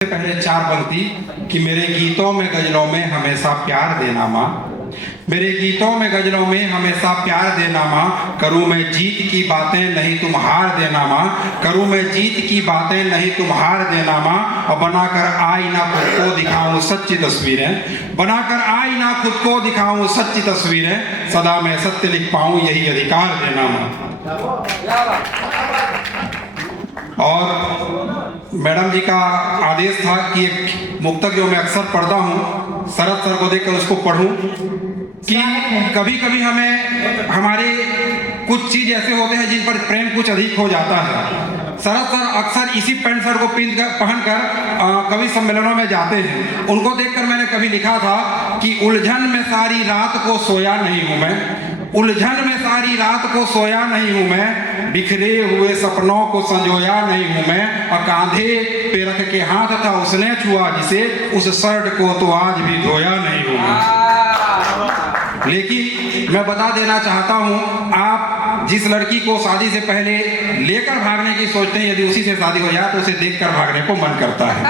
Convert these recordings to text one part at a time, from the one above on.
पहले चार पंक्ति कि मेरे गीतों में गजलों में हमेशा प्यार देना माँ, मेरे गीतों में गजलों में हमेशा प्यार देना माँ, करूँ मैं जीत की बातें नहीं तुम हार देना माँ, करूँ मैं जीत की बातें नहीं तुम हार देना माँ। और बनाकर आईना खुद को दिखाऊं सच्ची तस्वीरें, बनाकर आईना खुद को दिखाऊं सच्ची तस्वीरें, सदा मैं सत्य लिख पाऊं यही अधिकार देना माँ। और मैडम जी का आदेश था कि एक मुक्तक जो मैं अक्सर पढ़ता हूँ, शरद सर को देखकर उसको पढ़ूं कि कभी कभी हमें हमारे कुछ चीज ऐसे होते हैं जिन पर प्रेम कुछ अधिक हो जाता है। शरद सर अक्सर इसी पैंट शर्ट को पहनकर कवि सम्मेलनों में जाते हैं। उनको देखकर मैंने कभी लिखा था कि उलझन में सारी रात को सोया नहीं हूं मैं, उलझन में सारी रात को सोया नहीं हूं मैं, बिखरे हुए सपनों को संजोया नहीं हूं मैं, और कांधे पे रख के हाथ था उसने छुआ जिसे, उस शर्ट को तो आज भी धोया नहीं हूं मैं। लेकिन मैं बता देना चाहता हूं, आप जिस लड़की को शादी से पहले लेकर भागने की सोचते हैं, यदि उसी से शादी हो जाए तो उसे देखकर भागने को मन करता है।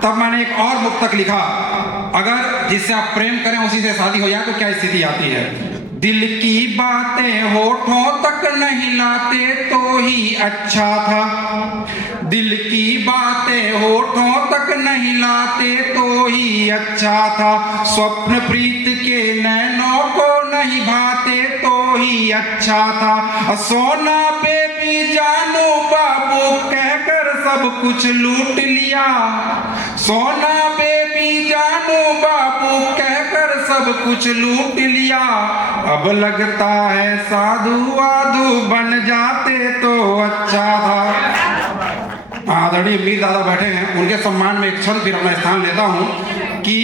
तब मैंने एक और मुक्तक लिखा, अगर जिससे आप प्रेम करें उसी से शादी हो जाए तो क्या स्थिति आती है। दिल की बातें होठों तक नहीं लाते तो ही अच्छा था, दिल की बातें होठों तक नहीं लाते तो ही अच्छा था, स्वप्न प्रीत के नैनों को नहीं भाते तो ही अच्छा था, सोना बेबी जानू बाबू कहकर सब कुछ लूट लिया, सोना बेबी जानू बाबू कहकर सब कुछ लूट लिया, अब लगता है साधु वाधु बन जाते तो अच्छा था। आदरणीय मीर दादा बैठे हैं, उनके सम्मान में एक क्षण फिर अपना स्थान लेता हूं कि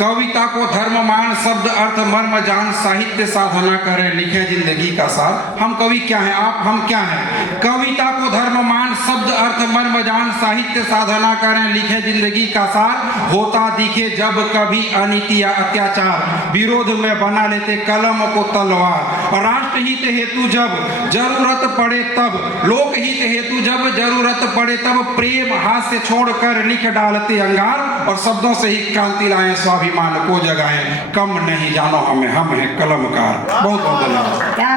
कविता को धर्म मान शब्द अर्थ मर्म जान साहित्य साधना करें लिखे जिंदगी का सार। हम कवि क्या हैं, आप हम क्या हैं। कविता को धर्म मान शब्द अर्थ मर्म जान साहित्य साधना करें लिखे जिंदगी का सार, होता दिखे जब कभी अनीति या अत्याचार, विरोध में बना लेते कलम को तलवार, और राष्ट्रहित हेतु जब जरूरत पड़े तब, लोकहित हेतु जब जरूरत पड़े तब, प्रेम हास्य छोड़कर लिख डालते अंगार, और शब्दों से ही क्रांति लाएं स्वाभिमान को जगाएं, कम नहीं जानो हमें, हम हैं कलमकार। बहुत बहुत धन्यवाद।